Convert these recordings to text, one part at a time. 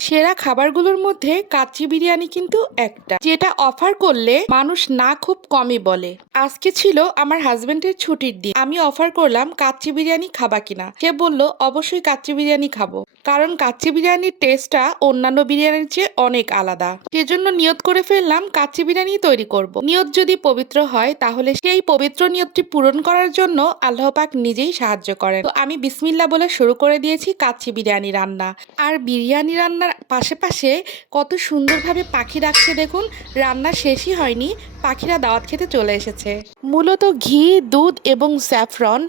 সেরা খাবারগুলোর মধ্যে কাচ্চি বিরিয়ানি কিন্তু একটা, যেটা অফার করলে মানুষ না খুব কমই বলে। আজকে ছিল আমার হাজবেন্ডের ছুটির দিন। আমি অফার করলাম কাচ্চি বিরিয়ানি খাবা কিনা। সে বলল, অবশ্যই কাচ্চি বিরিয়ানি খাব। কারণ কাচ্চি বিরিয়ানির টেস্টটা অন্যান্য বিরিয়ানির চেয়ে অনেক আলাদা। সেজন্য নিয়ত করে ফেললাম কাচ্চি বিরিয়ানি তৈরি করব। নিয়ত যদি পবিত্র হয়, তাহলে সেই পবিত্র নিয়তটি পূরণ করার জন্য আল্লাহ পাক নিজেই সাহায্য করেন। তো আমি বিসমিল্লা বলে শুরু করে দিয়েছি কাচ্চি বিরিয়ানি রান্না। আর বিরিয়ানি রান্নার পাশে পাশে কত সুন্দরভাবে পাখি ডাকছে দেখুন, রান্না শেষই হয়নি, পাখিরা দাওয়াত খেতে চলে এসেছে। মূলত ঘি, দুধ এবং স্যাফরন,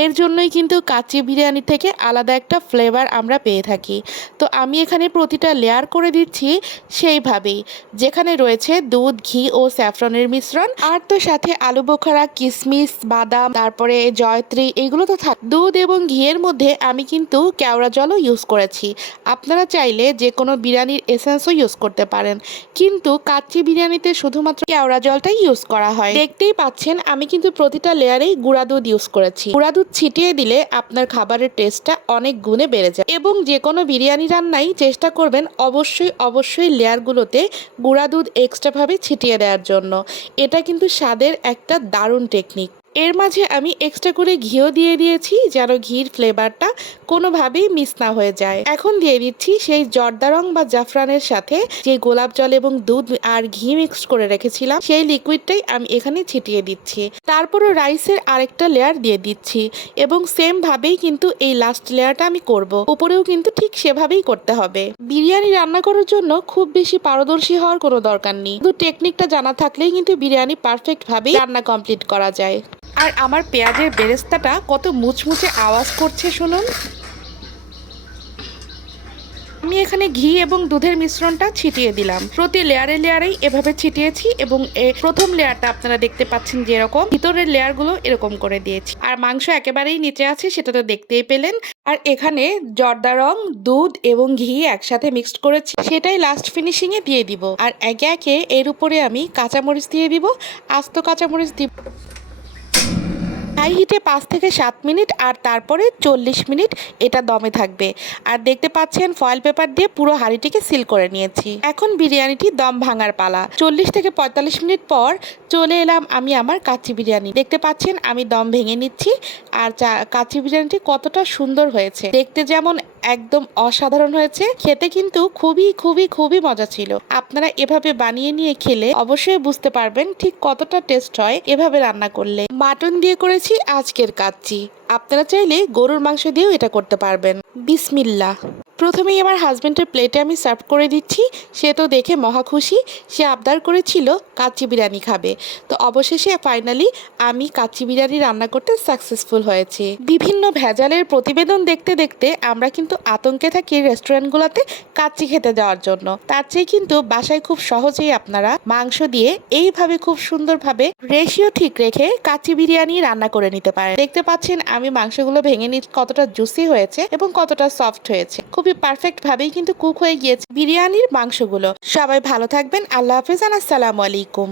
এর জন্যই কিন্তু কাচ্চি বিরিয়ানি থেকে আলাদা একটা ফ্লেভার আমরা পেয়ে থাকি। তো আমি এখানে প্রতিটা লেয়ার করে দিচ্ছি সেইভাবেই। যেখানে রয়েছে দুধ, ঘি ও স্যাফরনের মিশ্রণ। আর তো সাথে আলু বোখারা কিশমিশ বাদাম, তারপরে জয়ত্রী, এগুলো তো থাক দুধ এবং ঘিয়ের মধ্যে আমি কিন্তু কেওড়া জলও ইউজ করেছি। আপনারা চাইলে যে কোনো বিরিয়ানির এসেন্সও ইউজ করতে পারেন। কিন্তু কাচ্চি বিরিয়ানিতে শুধুমাত্র কেওড়া জলটাই ইউজ করা হয়। দেখতেই পাচ্ছেন, আমি কিন্তু প্রতিটা লেয়ারেই গুঁড়া দুধ ইউজ করেছি। গুঁড়া দুধ ছিটিয়ে দিলে আপনার খাবারের টেস্টটা অনেক গুণে বেড়ে যায়। এবং যে কোনো বিরিয়ানি রান্নাই চেষ্টা করবেন অবশ্যই অবশ্যই লেয়ারগুলোতে গুঁড়া দুধ এক্সট্রাভাবে ছিটিয়ে দেওয়ার জন্য। এটা কিন্তু স্বাদের একটা দারুণ টেকনিক এর মাঝে আমি এক্সট্রা করে ঘিও দিয়ে দিয়েছি যেন ঘির ফ্লেভারটা কোনোভাবেই মিস না হয়ে যায়। এখন দিয়ে দিচ্ছি সেই জর্দা রং বা জাফরানের সাথে যে গোলাপ জল এবং দুধ আর ঘি মিক্স করে রেখেছিলাম, সেই লিকুইডটাই আমি এখানে ছিটিয়ে দিচ্ছি। তারপরও রাইসের আরেকটা লেয়ার দিয়ে দিচ্ছি এবং সেম ভাবেই কিন্তু এই লাস্ট লেয়ারটা আমি করব। উপরেও কিন্তু ঠিক সেভাবেই করতে হবে। বিরিয়ানি রান্না করার জন্য খুব বেশি পারদর্শী হওয়ার কোনো দরকার নেই। শুধু টেকনিকটা জানা থাকলেই কিন্তু বিরিয়ানি পারফেক্টভাবেই রান্না কমপ্লিট করা যায়। আর আমার পেঁয়াজের বেরেস্তাটা কত মুচমুচে আওয়াজ করছে শুনুন। আমি এখানে ঘি এবং দুধের মিশ্রণটা ছিটিয়ে দিলাম। প্রতি লেয়ারে লেয়ারেই এভাবে ছিটিয়েছি এবং প্রথম লেয়ারটা আপনারা দেখতে পাচ্ছেন যেরকম। ভিতরের লেয়ারগুলো এরকম করে দিয়েছি। আর মাংস একেবারেই নিচে আছে, সেটা তো দেখতেই পেলেন। আর এখানে জর্দা রং, দুধ এবং ঘি একসাথে মিক্সড করেছি। সেটাই লাস্ট ফিনিশিং এ দিয়ে দিব। আর একে একে এর উপরে আমি কাঁচামরিচ দিয়ে দিব, আস্ত কাঁচামরিচ দিব। হাই হিটে পাঁচ থেকে সাত মিনিট আর তারপরে চল্লিশ মিনিট এটা দমে থাকবে। আর দেখতে পাচ্ছেন ফয়েল পেপার দিয়ে পুরো হাঁড়িটিকে সিল করে নিয়েছি। এখন বিরিয়ানিটি দম ভাঙার পালা। চল্লিশ থেকে পঁয়তাল্লিশ মিনিট পর চলে এলাম আমি আমার কাচ্চি বিরিয়ানি। দেখতে পাচ্ছেন, আমি দম ভেঙে নিচ্ছি আর চা- কাচ্চি বিরিয়ানিটি কতটা সুন্দর হয়েছে। দেখতে যেমন একদম অসাধারণ হয়েছে, খেতে কিন্তু খুবই খুবই খুবই মজা ছিল। আপনারা এভাবে বানিয়ে নিয়ে খেলে অবশ্যই বুঝতে পারবেন ঠিক কতটা টেস্ট হয় এভাবে রান্না করলে। মাটন দিয়ে করেছি আজকের কাচ্চি। আপনারা চাইলে গরুর মাংস দিয়েও এটা করতে পারবেন। বিসমিল্লা প্রথমেই আমার হাজব্যান্ডের প্লেটে আমি সার্ভ করে দিচ্ছি। সে তো দেখে মহা খুশি। সে আবদার করেছিল, কাচ্চি বিরিয়ানি খাবে। তো অবশেষে ফাইনালি আমি কাচ্চি বিরিয়ানি রান্না করতে সাকসেসফুল হয়েছে। বিভিন্ন ভেজালের প্রতিবেদন দেখতে দেখতে আমরা কিন্তু আতঙ্কে থাকি রেস্টুরেন্টগুলোতে কাচ্চি খেতে যাওয়ার জন্য। তার চেয়ে কিন্তু বাসায় খুব সহজেই আপনারা মাংস দিয়ে এইভাবে খুব সুন্দরভাবে রেশিও ঠিক রেখে কাচ্চি বিরিয়ানি রান্না করে নিতে পারেন। দেখতে পাচ্ছেন আমি মাংসগুলো ভেঙে নি কতটা জুসি হয়েছে এবং কতটা সফট হয়েছে। খুবই পারফেক্ট ভাবেই কিন্তু কুক হয়ে গিয়েছে বিরিয়ানির মাংসগুলো। সবাই ভালো থাকবেন। আল্লাহ হাফিজ আসসালামু আলাইকুম।